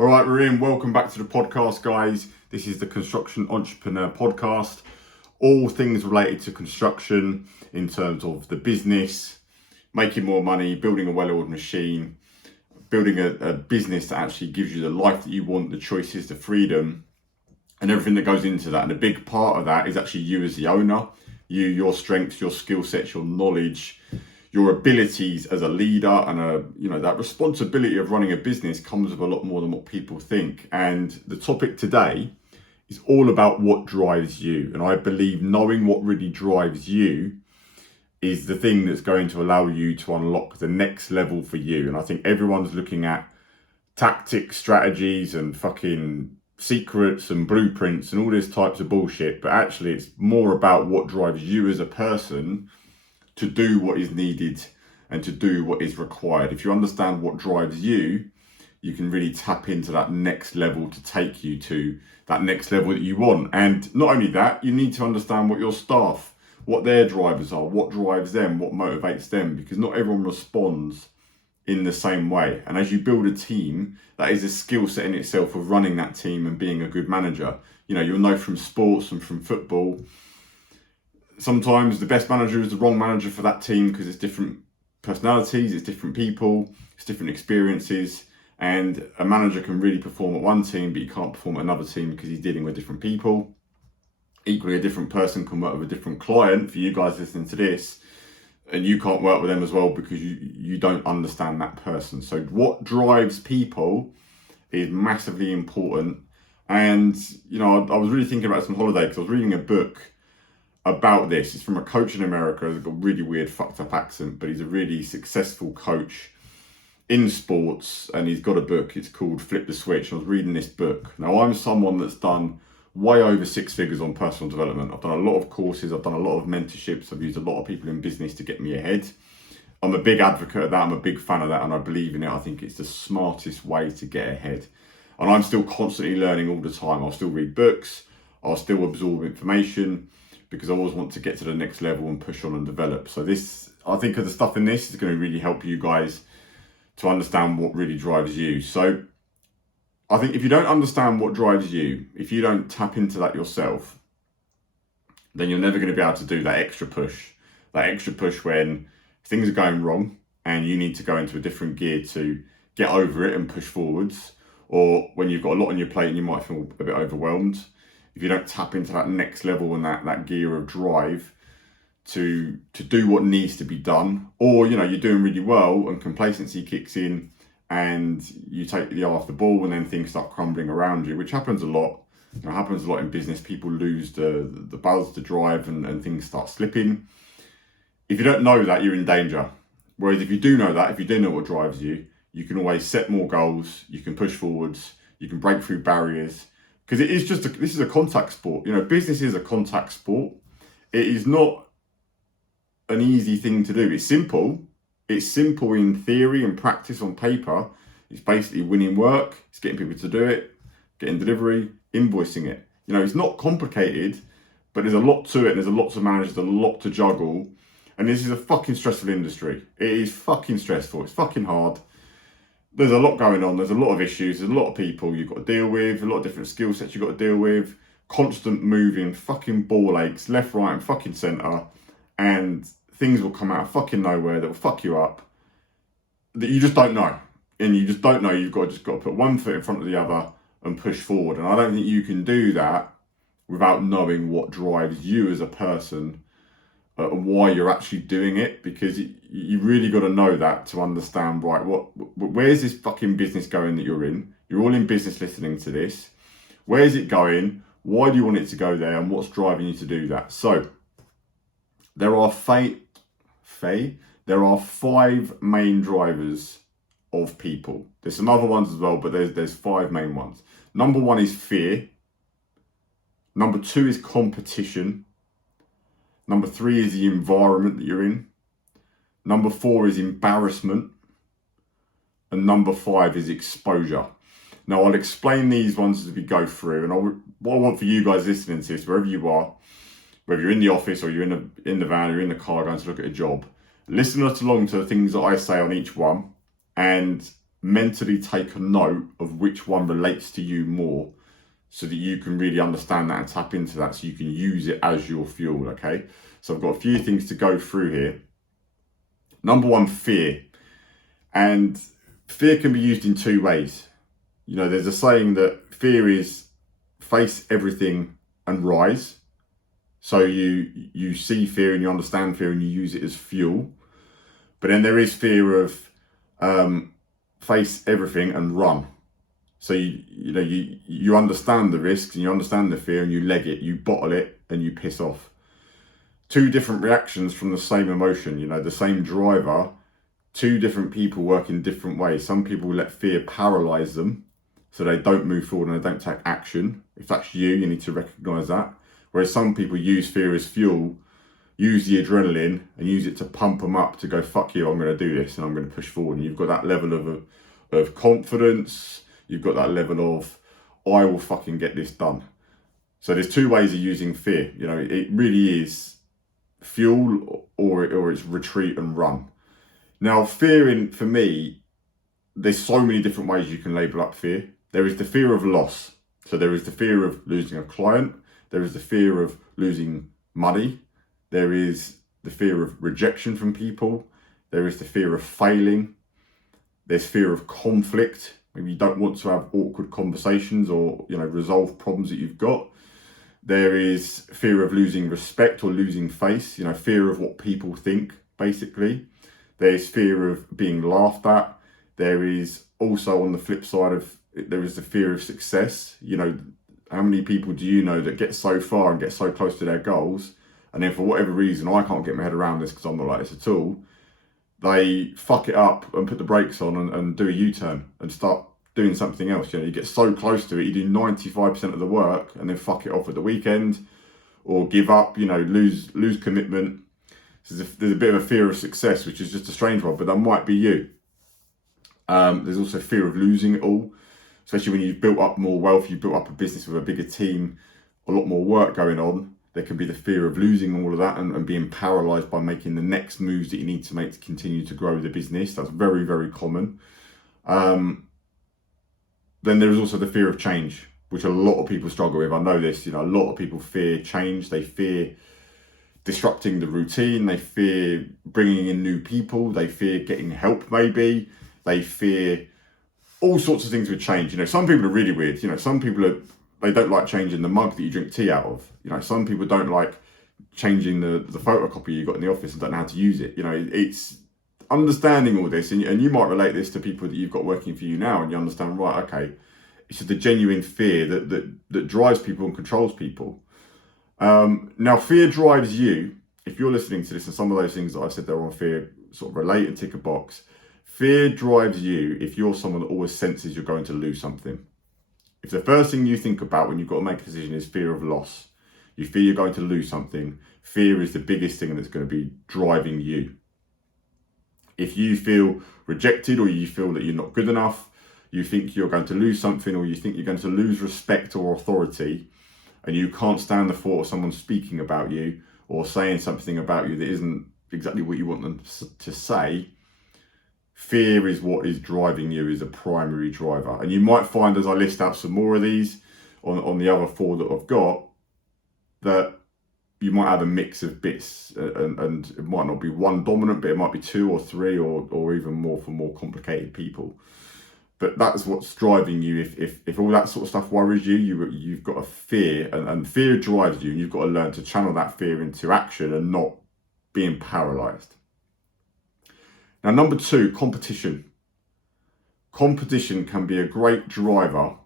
All right, we're in. Welcome back to the podcast, guys. This is the Construction Entrepreneur Podcast. All things related to construction in terms of the business, making more money, building a well-oiled machine, building a business that actually gives you the life that you want, the choices, the freedom, and everything that goes into that. And a big part of that is actually you as the owner, your strengths, your skill sets, your knowledge, your abilities as a leader, and that responsibility of running a business comes with a lot more than what people think. And the topic today is all about what drives you. And I believe knowing what really drives you is the thing that's going to allow you to unlock the next level for you. And I think everyone's looking at tactics, strategies, and fucking secrets and blueprints and all these types of bullshit. But actually, it's more about what drives you as a person to do what is needed and to do what is required. If you understand what drives you, you can really tap into that next level to take you to that next level that you want. And not only that, you need to understand what your staff, what their drivers are, what drives them, what motivates them, because not everyone responds in the same way. And as you build a team, that is a skill set in itself of running that team and being a good manager. You'll know from sports and from football, sometimes the best manager is the wrong manager for that team because it's different personalities, it's different people, it's different experiences. And a manager can really perform at one team, but you can't perform at another team because he's dealing with different people. Equally, a different person can work with a different client for you guys listening to this, and you can't work with them as well because you don't understand that person. So what drives people is massively important. And, I was really thinking about this on holiday because I was reading a book about this. It's from a coach in America. He's got a really weird, fucked up accent, but he's a really successful coach in sports, and he's got a book. It's called Flip the Switch. I was reading this book. Now, I'm someone that's done way over 6 figures on personal development. I've done a lot of courses. I've done a lot of mentorships. I've used a lot of people in business to get me ahead. I'm a big advocate of that. I'm a big fan of that, and I believe in it. I think it's the smartest way to get ahead. And I'm still constantly learning all the time. I'll still read books. I'll still absorb information because I always want to get to the next level and push on and develop. So I think of the stuff in this is going to really help you guys to understand what really drives you. So I think if you don't understand what drives you, if you don't tap into that yourself, then you're never going to be able to do that extra push when things are going wrong and you need to go into a different gear to get over it and push forwards, or when you've got a lot on your plate and you might feel a bit overwhelmed. If you don't tap into that next level and that gear of drive to do what needs to be done, or you're doing really well and complacency kicks in and you take the eye off the ball and then things start crumbling around you, which happens a lot. It happens a lot in business. People lose the buzz to drive and things start slipping. If you don't know that, you're in danger. Whereas if you do know that, if you do know what drives you, you can always set more goals, you can push forwards, you can break through barriers. Because this is a contact sport. Business is a contact sport. It is not an easy thing to do. It's simple. It's simple in theory and practice on paper. It's basically winning work. It's getting people to do it, getting delivery, invoicing it. It's not complicated, but there's a lot to it. There's a lot to manage. There's a lot to juggle. And this is a fucking stressful industry. It is fucking stressful. It's fucking hard. There's a lot going on. There's a lot of issues. There's a lot of people you've got to deal with, a lot of different skill sets you've got to deal with, constant moving, fucking ball aches, left, right, and fucking centre. And things will come out of fucking nowhere that will fuck you up that you just don't know. And you just don't know. You've got to put one foot in front of the other and push forward. And I don't think you can do that without knowing what drives you as a person and why you're actually doing it, because you really got to know that to understand, right, where's this fucking business going that you're in? You're all in business listening to this. Where is it going? Why do you want it to go there? And what's driving you to do that? So there are there are 5 main drivers of people. There's some other ones as well, but there's 5 main ones. Number 1 is fear. Number 2 is competition. Number 3 is the environment that you're in. Number 4 is embarrassment. And number 5 is exposure. Now, I'll explain these ones as we go through. And what I want for you guys listening to this, wherever you are, whether you're in the office or you're in the van, you're in the car going to look at a job, listen along to the things that I say on each one. And mentally take a note of which one relates to you more, so that you can really understand that and tap into that, so you can use it as your fuel. Okay, so I've got a few things to go through here. Number one, fear. And fear can be used in two ways. You know, there's a saying that fear is face everything and rise. So you see fear and you understand fear and you use it as fuel. But then there is fear of face everything and run. So you understand the risks and you understand the fear and you leg it, you bottle it and you piss off. Two different reactions from the same emotion, you know, the same driver. Two different people work in different ways. Some people let fear paralyze them so they don't move forward and they don't take action. If that's you, you need to recognize that. Whereas some people use fear as fuel, use the adrenaline and use it to pump them up to go, fuck you, I'm going to do this and I'm going to push forward. And you've got that level of confidence. You've got that level of, I will fucking get this done. So there's two ways of using fear. You know, it really is fuel or it's retreat and run. Now, fear, for me, there's so many different ways you can label up fear. There is the fear of loss. So there is the fear of losing a client. There is the fear of losing money. There is the fear of rejection from people. There is the fear of failing. There's fear of conflict. Maybe you don't want to have awkward conversations or, you know, resolve problems that you've got. There is fear of losing respect or losing face. You know, fear of what people think, basically. There's fear of being laughed at. There is also, on the flip side of it, there is the fear of success. You know, how many people do you know that get so far and get so close to their goals, and then for whatever reason, I can't get my head around this because I'm not like this at all, they fuck it up and put the brakes on and do a U-turn and start doing something else. You know, you get so close to it, you do 95% of the work and then fuck it off at the weekend or give up, you know, lose commitment. So there's a bit of a fear of success, which is just a strange one, but that might be you. There's also fear of losing it all, especially when you've built up more wealth, you've built up a business with a bigger team, a lot more work going on. There can be the fear of losing all of that and being paralyzed by making the next moves that you need to make to continue to grow the business. That's very, very common. Then there is also the fear of change, which a lot of people struggle with. I know this, you know, a lot of people fear change. They fear disrupting the routine. They fear bringing in new people. They fear getting help, maybe. They fear all sorts of things with change. You know, some people are really weird. You know, some people they don't like changing the mug that you drink tea out of. You know, some people don't like changing the photocopy you got in the office and don't know how to use it. You know, it's understanding all this, and you might relate this to people that you've got working for you now, and you understand, right, okay, it's just a genuine fear that drives people and controls people. Now, fear drives you. If you're listening to this, and some of those things that I said there on fear sort of relate and tick a box, fear drives you if you're someone that always senses you're going to lose something. If the first thing you think about when you've got to make a decision is fear of loss, you fear you're going to lose something, fear is the biggest thing that's going to be driving you. If you feel rejected or you feel that you're not good enough, you think you're going to lose something, or you think you're going to lose respect or authority, and you can't stand the thought of someone speaking about you or saying something about you that isn't exactly what you want them to say, fear is what is driving you, is a primary driver. And you might find, as I list out some more of these on the other four that I've got, that you might have a mix of bits, and it might not be one dominant, but it might be two or three or even more for more complicated people. But that's what's driving you. If all that sort of stuff worries you, you've got a fear, and fear drives you, and you've got to learn to channel that fear into action and not being paralyzed. Now, number two, competition. Competition can be a great driver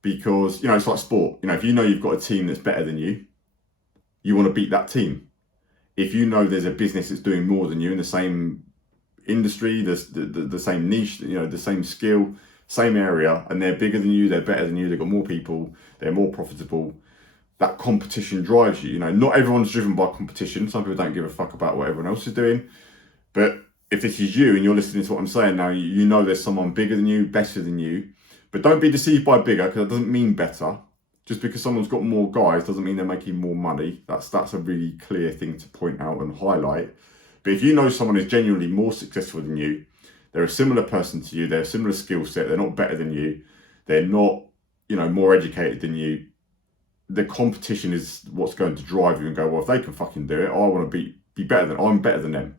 because, you know, it's like sport. You know, if you know you've got a team that's better than you, you want to beat that team. If you know there's a business that's doing more than you in the same industry, the same niche, you know, the same skill, same area, and they're bigger than you, they're better than you, they've got more people, they're more profitable, that competition drives you. You know, not everyone's driven by competition. Some people don't give a fuck about what everyone else is doing. But if this is you and you're listening to what I'm saying now, you know there's someone bigger than you, better than you. But don't be deceived by bigger, because it doesn't mean better. Just because someone's got more guys doesn't mean they're making more money. That's a really clear thing to point out and highlight. But if you know someone is genuinely more successful than you, They're a similar person to you. They're a similar skill set. They're not better than you. They're not, more educated than you. The competition is what's going to drive you and go, well, if they can fucking do it, I want to be better than, I'm better than them.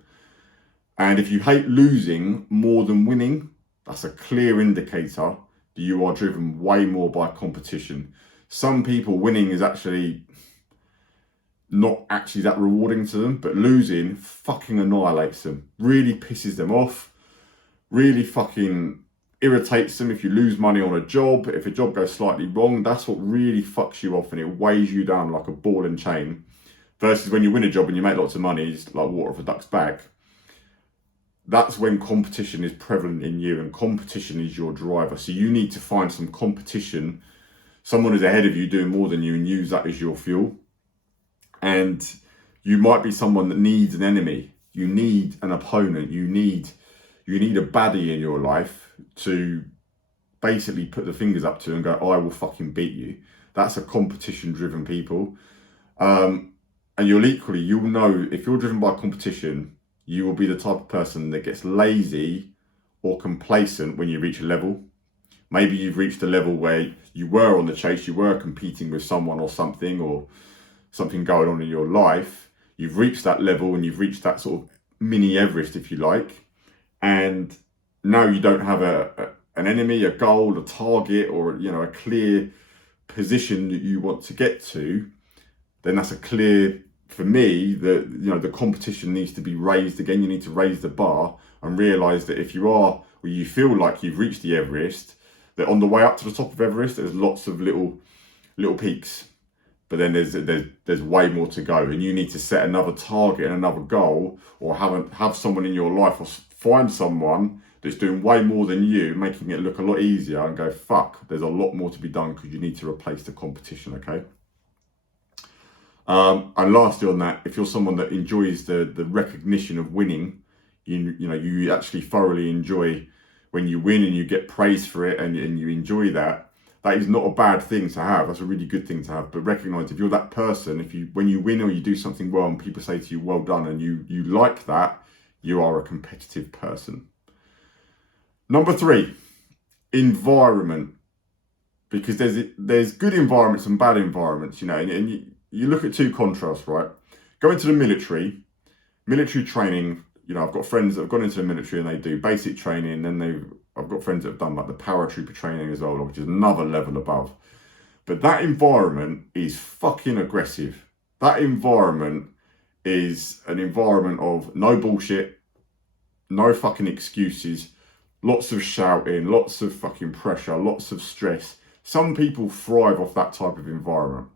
And if you hate losing more than winning, that's a clear indicator that you are driven way more by competition. Some people, winning is actually not actually that rewarding to them, but losing fucking annihilates them, really pisses them off, really fucking irritates them. If you lose money on a job, if a job goes slightly wrong, that's what really fucks you off, and it weighs you down like a ball and chain. Versus when you win a job and you make lots of money, it's like water off a duck's back. That's when competition is prevalent in you, and competition is your driver. So you need to find some competition, someone who's ahead of you doing more than you, and use that as your fuel. And you might be someone that needs an enemy. You need an opponent. You need a baddie in your life to basically put the fingers up to and go, I will fucking beat you. That's a competition-driven people. And you'll know if you're driven by competition, you will be the type of person that gets lazy or complacent when you reach a level. Maybe you've reached a level where you were on the chase, you were competing with someone or something going on in your life. You've reached that level and you've reached that sort of mini Everest, if you like. And now you don't have an enemy, a goal, a target, or a clear position that you want to get to. Then that's a clear, for me, that the competition needs to be raised again. You need to raise the bar and realise that if you are, or you feel like you've reached the Everest, that on the way up to the top of Everest, there's lots of little peaks. But then there's way more to go, and you need to set another target and another goal, or have someone in your life, or find someone that's doing way more than you, making it look a lot easier, and go, fuck, there's a lot more to be done, because you need to replace the competition, okay? And lastly on that, if you're someone that enjoys the recognition of winning, you actually thoroughly enjoy when you win and you get praise for it, and you enjoy that. That is not a bad thing to have. That's a really good thing to have. But recognise, if you're that person, when you win or you do something well and people say to you, well done, and you like that, you are a competitive person. Number 3, environment. Because there's good environments and bad environments, and you look at two contrasts, right? Go into the military training. I've got friends that have gone into the military and they do basic training, and I've got friends that have done like the paratrooper training as well, which is another level above. But that environment is fucking aggressive. That environment is an environment of no bullshit, no fucking excuses, lots of shouting, lots of fucking pressure, lots of stress. Some people thrive off that type of environment.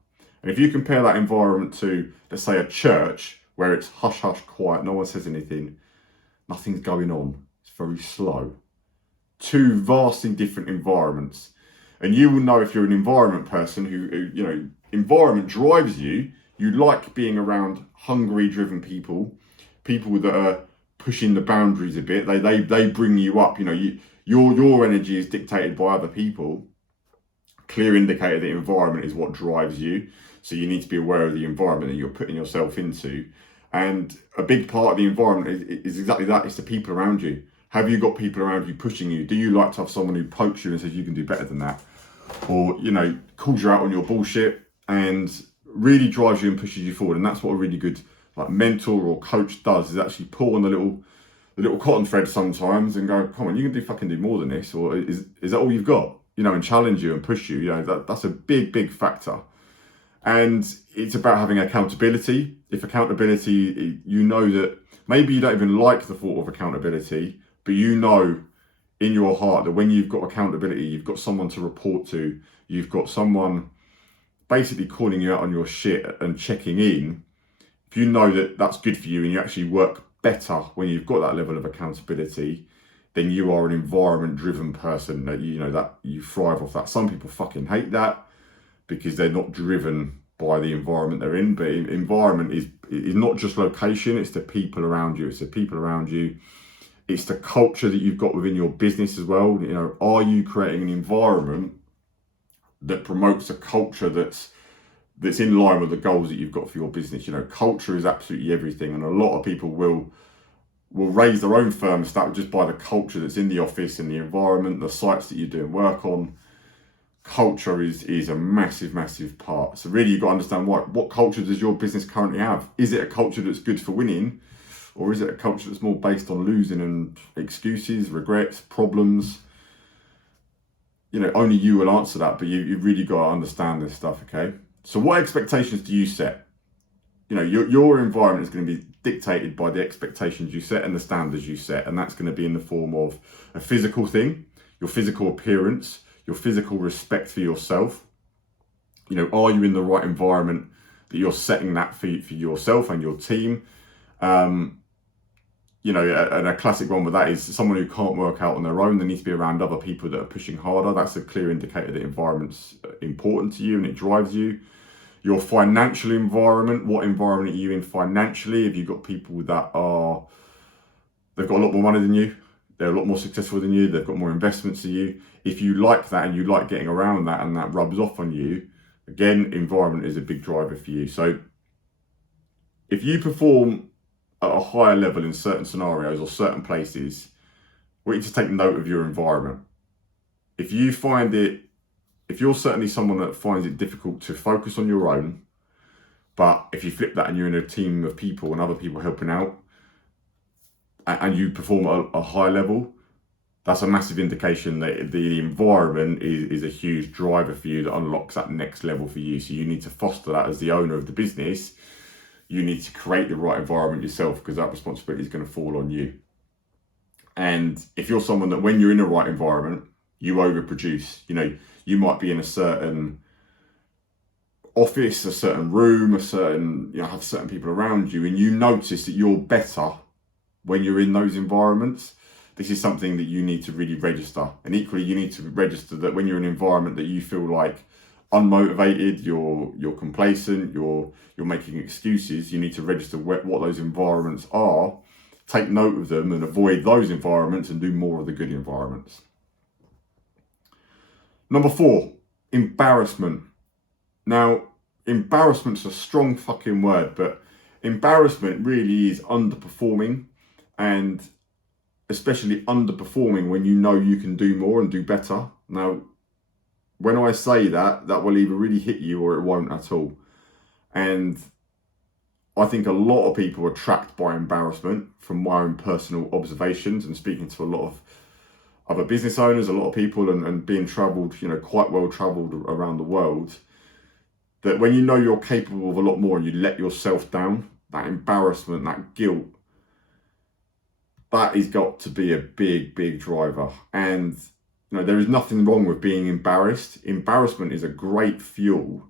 And if you compare that environment to, let's say, a church where it's hush, hush, quiet, no one says anything, nothing's going on, it's very slow. Two vastly different environments. And you will know if you're an environment person who environment drives you. You like being around hungry, driven people that are pushing the boundaries a bit. They bring you up. Your energy is dictated by other people. Clear indicator that environment is what drives you. So you need to be aware of the environment that you're putting yourself into. And a big part of the environment is exactly that. It's the people around you. Have you got people around you pushing you? Do you like to have someone who pokes you and says you can do better than that? Or, calls you out on your bullshit and really drives you and pushes you forward. And that's what a really good mentor or coach does, is actually pull on the little cotton thread sometimes and go, come on, you can do more than this. Or is that all you've got? And challenge you and push you. That's a big, big factor. And it's about having accountability. If accountability, that maybe you don't even like the thought of accountability, but in your heart that when you've got accountability, you've got someone to report to, you've got someone basically calling you out on your shit and checking in. If you know that that's good for you and you actually work better when you've got that level of accountability, then you are an environment-driven person, that you thrive off that. Some people fucking hate that because they're not driven by the environment they're in. But environment is not just location, it's the people around you. It's the people around you. It's the culture that you've got within your business as well. Are you creating an environment that promotes a culture that's in line with the goals that you've got for your business? Culture is absolutely everything. And a lot of people will will raise their own thermostat just by the culture that's in the office and the environment, the sites that you're doing work on. Culture is a massive, massive part. So really you've got to understand what culture does your business currently have? Is it a culture that's good for winning? Or is it a culture that's more based on losing and excuses, regrets, problems? You know, only you will answer that, but you've really got to understand this stuff, okay? So what expectations do you set? You know, your environment is going to be dictated by the expectations you set and the standards you set. And that's going to be in the form of a physical thing, your physical appearance, your physical respect for yourself. You know, are you in the right environment that you're setting that for yourself and your team? You know, and a classic one with that is someone who can't work out on their own. They need to be around other people that are pushing harder. That's a clear indicator that environment's important to you and it drives you. Your financial environment, what environment are you in financially? Have you got people that they've got a lot more money than you, they're a lot more successful than you, they've got more investments than you. If you like that and you like getting around that and that rubs off on you, again, environment is a big driver for you. So if you perform at a higher level in certain scenarios or certain places, we need to take note of your environment. If you're certainly someone that finds it difficult to focus on your own, but if you flip that and you're in a team of people and other people helping out, and you perform at a high level, that's a massive indication that the environment is a huge driver for you that unlocks that next level for you. So you need to foster that as the owner of the business. You need to create the right environment yourself, because that responsibility is going to fall on you. And if you're someone that when you're in the right environment, you overproduce, you know, you might be in a certain office, a certain room, have certain people around you, and you notice that you're better when you're in those environments. This is something that you need to really register. And equally, you need to register that when you're in an environment that you feel like unmotivated, you're complacent, you're making excuses, you need to register what those environments are, take note of them and avoid those environments and do more of the good environments. Number 4, embarrassment. Now, embarrassment's a strong fucking word, but embarrassment really is underperforming, and especially underperforming when you know you can do more and do better. Now, when I say that will either really hit you or it won't at all. And I think a lot of people are trapped by embarrassment from my own personal observations and speaking to a lot of other business owners, a lot of people, and being travelled, quite well travelled around the world, that when you know you're capable of a lot more and you let yourself down, that embarrassment, that guilt, that has got to be a big, big driver. And there is nothing wrong with being embarrassed. Embarrassment is a great fuel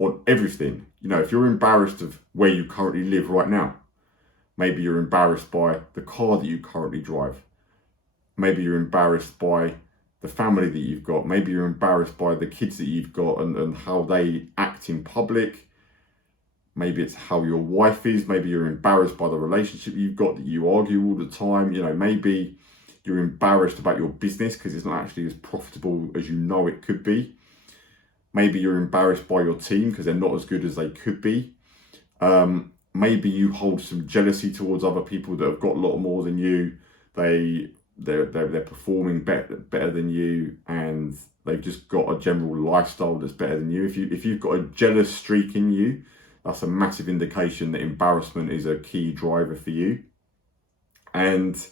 on everything. If you're embarrassed of where you currently live right now, maybe you're embarrassed by the car that you currently drive. Maybe you're embarrassed by the family that you've got. Maybe you're embarrassed by the kids that you've got and how they act in public. Maybe it's how your wife is. Maybe you're embarrassed by the relationship you've got, that you argue all the time. Maybe you're embarrassed about your business because it's not actually as profitable as you know it could be. Maybe you're embarrassed by your team because they're not as good as they could be. Maybe you hold some jealousy towards other people that have got a lot more than you. They're performing better than you, and they've just got a general lifestyle that's better than you. If you've got a jealous streak in you, that's a massive indication that embarrassment is a key driver for you. And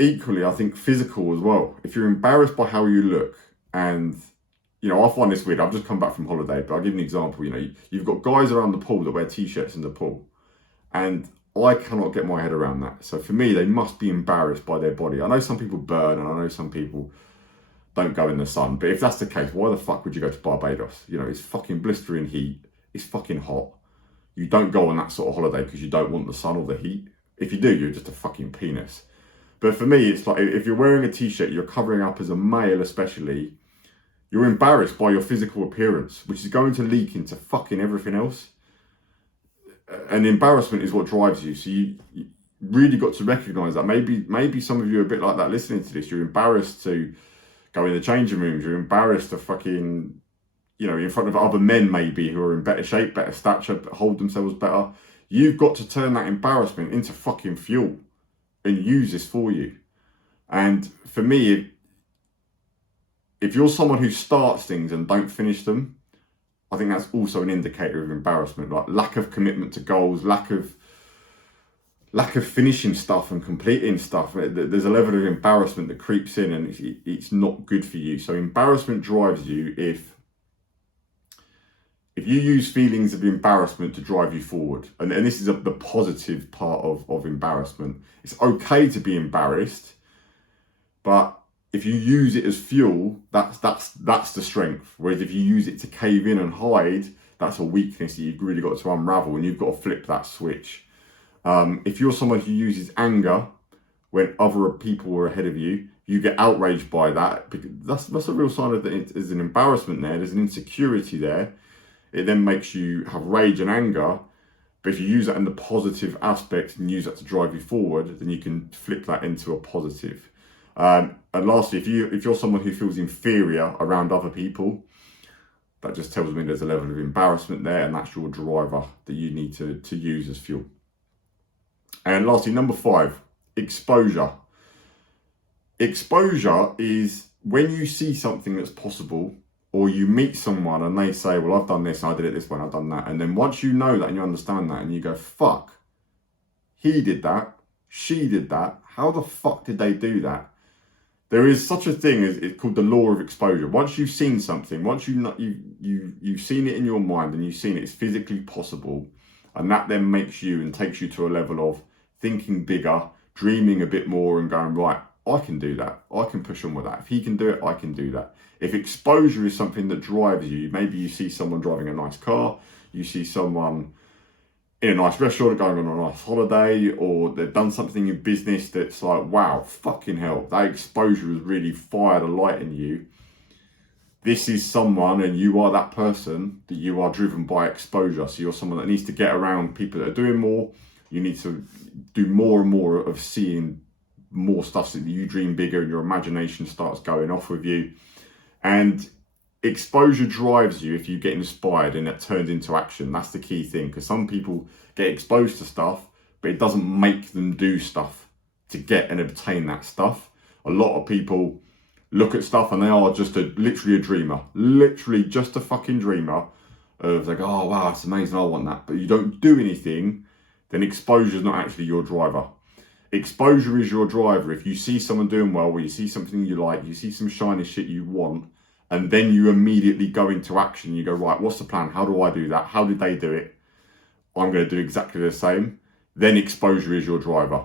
equally, I think physical as well. If you're embarrassed by how you look, and I find this weird. I've just come back from holiday, but I'll give you an example. You've got guys around the pool that wear t-shirts in the pool, and I cannot get my head around that. So for me, they must be embarrassed by their body. I know some people burn, and I know some people don't go in the sun. But if that's the case, why the fuck would you go to Barbados? It's fucking blistering heat. It's fucking hot. You don't go on that sort of holiday because you don't want the sun or the heat. If you do, you're just a fucking penis. But for me, it's like if you're wearing a t-shirt, you're covering up as a male especially, you're embarrassed by your physical appearance, which is going to leak into fucking everything else. And embarrassment is what drives you. So you really got to recognise that. Maybe some of you are a bit like that listening to this. You're embarrassed to go in the changing rooms. You're embarrassed to fucking, in front of other men maybe who are in better shape, better stature, hold themselves better. You've got to turn that embarrassment into fucking fuel and use this for you. And for me, if you're someone who starts things and don't finish them, I think that's also an indicator of embarrassment, like lack of commitment to goals, lack of finishing stuff and completing stuff. There's a level of embarrassment that creeps in, and it's not good for you. So embarrassment drives you if you use feelings of embarrassment to drive you forward. And this is the positive part of embarrassment. It's okay to be embarrassed, but if you use it as fuel, that's the strength. Whereas if you use it to cave in and hide, that's a weakness that you've really got to unravel, and you've got to flip that switch. If you're someone who uses anger when other people are ahead of you, you get outraged by that, because that's a real sign of that there's an embarrassment there, there's an insecurity there. It then makes you have rage and anger. But if you use that in the positive aspects and use that to drive you forward, then you can flip that into a positive. And lastly, if you're someone who feels inferior around other people, that just tells me there's a level of embarrassment there, and that's your driver that you need to use as fuel. And lastly, number 5, exposure. Exposure is when you see something that's possible, or you meet someone and they say, well, I've done this, I did it this way, I've done that. And then once you know that and you understand that and you go, fuck, he did that, she did that, how the fuck did they do that? There is such a thing as it's called the law of exposure. Once you've seen something, once you've seen it in your mind and you've seen it's physically possible, and that then makes you and takes you to a level of thinking bigger, dreaming a bit more and going, right, I can do that. I can push on with that. If he can do it, I can do that. If exposure is something that drives you, maybe you see someone driving a nice car, you see someone in a nice restaurant going on a nice holiday, or they've done something in business that's like, wow, fucking hell, that exposure has really fired a light in you. This is someone, and you are that person, that you are driven by exposure. So you're someone that needs to get around people that are doing more. You need to do more and more of seeing more stuff so that you dream bigger and your imagination starts going off with you. And exposure drives you if you get inspired and it turns into action. That's the key thing, because some people get exposed to stuff, but it doesn't make them do stuff to get and obtain that stuff. A lot of people look at stuff and they are just literally a dreamer, literally just a fucking dreamer of like, oh wow, it's amazing, I want that. But you don't do anything, then exposure is not actually your driver. Exposure is your driver. If you see someone doing well, or you see something you like, you see some shiny shit you want, and then you immediately go into action. You go, right, what's the plan? How do I do that? How did they do it? I'm going to do exactly the same. Then exposure is your driver.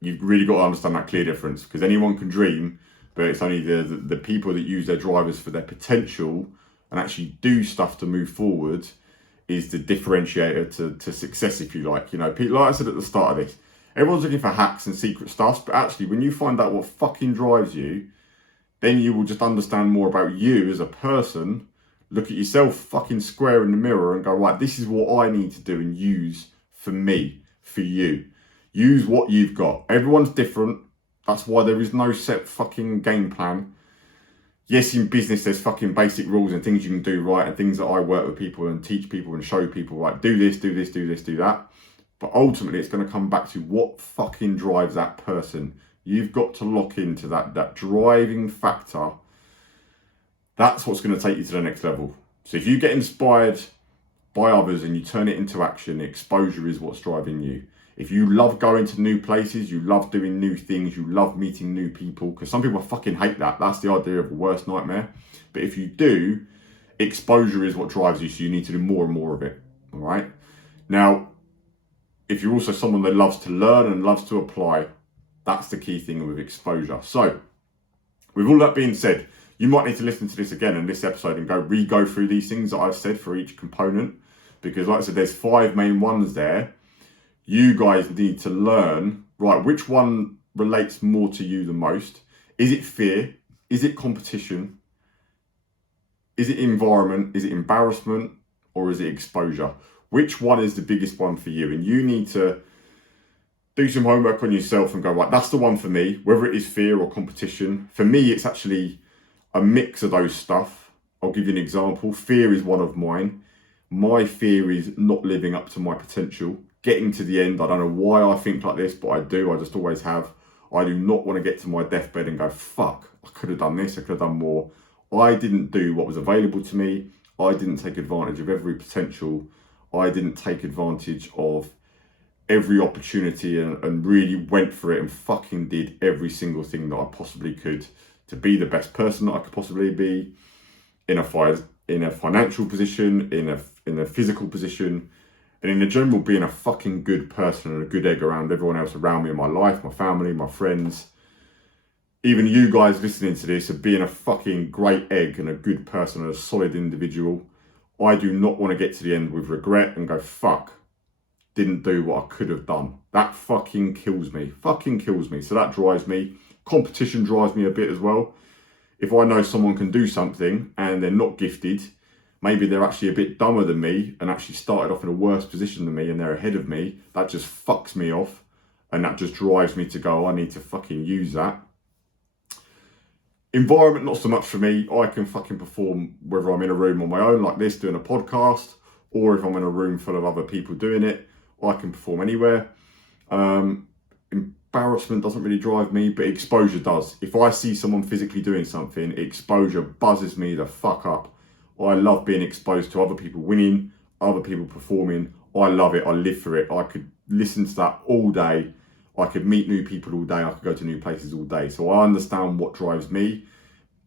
You've really got to understand that clear difference, because anyone can dream, but it's only the people that use their drivers for their potential and actually do stuff to move forward is the differentiator to success, if you like. You know, like I said at the start of this, everyone's looking for hacks and secret stuff, but actually when you find out what fucking drives you, then you will just understand more about you as a person, look at yourself fucking square in the mirror and go, right, this is what I need to do and use for me, for you. Use what you've got. Everyone's different. That's why there is no set fucking game plan. Yes, in business, there's fucking basic rules and things you can do right, and things that I work with people and teach people and show people, right, do this, do this, do this, do that. But ultimately, it's going to come back to what fucking drives that person. You've got to lock into that driving factor. That's what's going to take you to the next level. So if you get inspired by others and you turn it into action, exposure is what's driving you. If you love going to new places, you love doing new things, you love meeting new people, because some people fucking hate that. That's the idea of the worst nightmare. But if you do, exposure is what drives you, so you need to do more and more of it. All right? Now, if you're also someone that loves to learn and loves to apply, that's the key thing with exposure. So, with all that being said, you might need to listen to this again in this episode and go through these things that I've said for each component, because like I said, there's 5 main ones there. You guys need to learn, right, which one relates more to you the most. Is it fear? Is it competition? Is it environment? Is it embarrassment? Or is it exposure? Which one is the biggest one for you? And you need to do some homework on yourself and go, right, that's the one for me, whether it is fear or competition. For me, it's actually a mix of those stuff. I'll give you an example. Fear is one of mine. My fear is not living up to my potential, getting to the end. I don't know why I think like this, but I do. I just always have. I do not want to get to my deathbed and go, fuck, I could have done this, I could have done more. I didn't do what was available to me. I didn't take advantage of every potential. I didn't take advantage of every opportunity and really went for it and fucking did every single thing that I possibly could to be the best person that I could possibly be in a financial position, in a physical position, and in a general being a fucking good person and a good egg around everyone else around me in my life, my family, my friends. Even you guys listening to this, of being a fucking great egg and a good person and a solid individual. I do not want to get to the end with regret and go, fuck, didn't do what I could have done. That fucking kills me. Fucking kills me. So that drives me. Competition drives me a bit as well. If I know someone can do something and they're not gifted, maybe they're actually a bit dumber than me and actually started off in a worse position than me and they're ahead of me, that just fucks me off. And that just drives me to go, I need to fucking use that. Environment, not so much for me. I can fucking perform whether I'm in a room on my own like this doing a podcast, or if I'm in a room full of other people doing it, I can perform anywhere. Embarrassment doesn't really drive me, but exposure does. If I see someone physically doing something, exposure buzzes me the fuck up. I love being exposed to other people winning, other people performing. I love it. I live for it. I could listen to that all day. I could meet new people all day. I could go to new places all day. So I understand what drives me.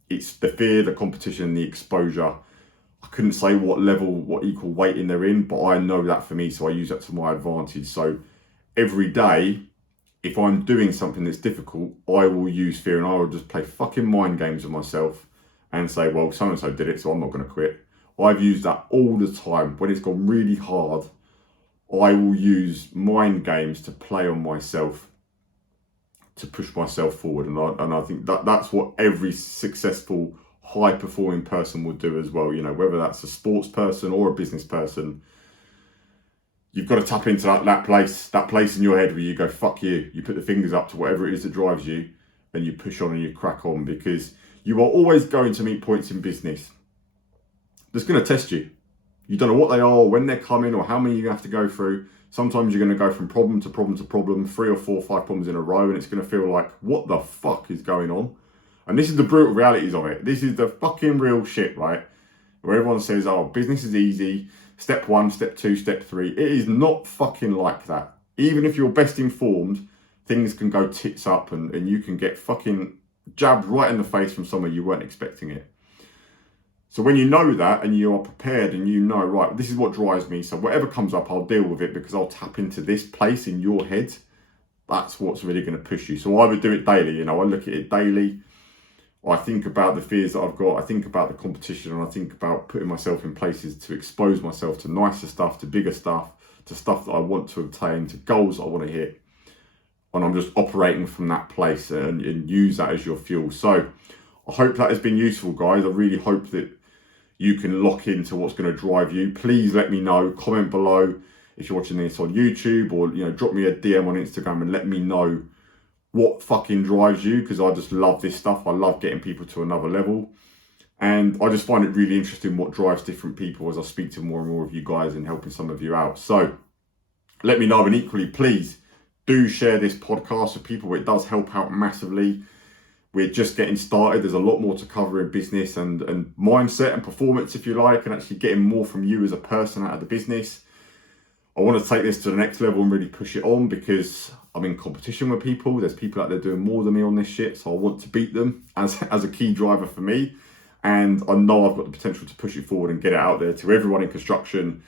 It's the fear, the competition, the exposure. I couldn't say what level, what equal weighting they're in, but I know that for me, so I use that to my advantage. So every day, if I'm doing something that's difficult, I will use fear and I will just play fucking mind games with myself and say, well, so-and-so did it, so I'm not going to quit. I've used that all the time. When it's gone really hard, I will use mind games to play on myself, to push myself forward. And I think that's what every successful, high-performing person will do as well. You know, whether that's a sports person or a business person, you've got to tap into that place in your head where you go, fuck you. You put the fingers up to whatever it is that drives you and you push on and you crack on, because you are always going to meet points in business that's going to test you. You don't know what they are, or when they're coming, or how many you have to go through. Sometimes you're going to go from problem to problem to problem, 3 or 4 or 5 problems in a row, and it's going to feel like, what the fuck is going on? And this is the brutal realities of it. This is the fucking real shit, right? Where everyone says, oh, business is easy. Step 1, step 2, step 3. It is not fucking like that. Even if you're best informed, things can go tits up and you can get fucking jabbed right in the face from somewhere you weren't expecting it. So when you know that and you are prepared and you know, right, this is what drives me, so whatever comes up, I'll deal with it because I'll tap into this place in your head. That's what's really going to push you. So I would do it daily. You know, I look at it daily. I think about the fears that I've got. I think about the competition, and I think about putting myself in places to expose myself to nicer stuff, to bigger stuff, to stuff that I want to obtain, to goals that I want to hit. And I'm just operating from that place and use that as your fuel. So I hope that has been useful, guys. I really hope that you can lock into what's going to drive you. Please let me know. Comment below if you're watching this on YouTube, or drop me a DM on Instagram and let me know what fucking drives you, because I just love this stuff. I love getting people to another level, and I just find it really interesting what drives different people as I speak to more and more of you guys and helping some of you out. So let me know, and equally, please do share this podcast with people. It does help out massively. We're just getting started. There's a lot more to cover in business and mindset and performance, if you like, and actually getting more from you as a person out of the business. I want to take this to the next level and really push it on, because I'm in competition with people. There's people out there doing more than me on this shit, so I want to beat them as a key driver for me. And I know I've got the potential to push it forward and get it out there to everyone in construction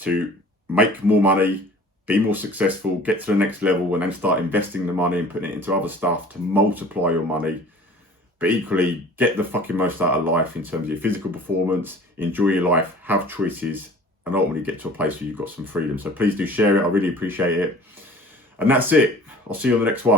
to make more money, be more successful, get to the next level, and then start investing the money and putting it into other stuff to multiply your money. But equally, get the fucking most out of life in terms of your physical performance, enjoy your life, have choices, and ultimately get to a place where you've got some freedom. So please do share it. I really appreciate it. And that's it. I'll see you on the next one.